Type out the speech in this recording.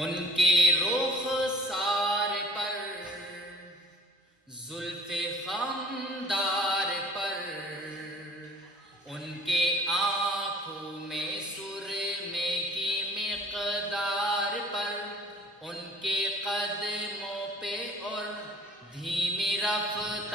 ان کے رخسار پر، زلف خمدار پر، ان کے آنکھوں میں سرمے کی مقدار پر، ان کے قدموں پہ اور دھیمی رفتار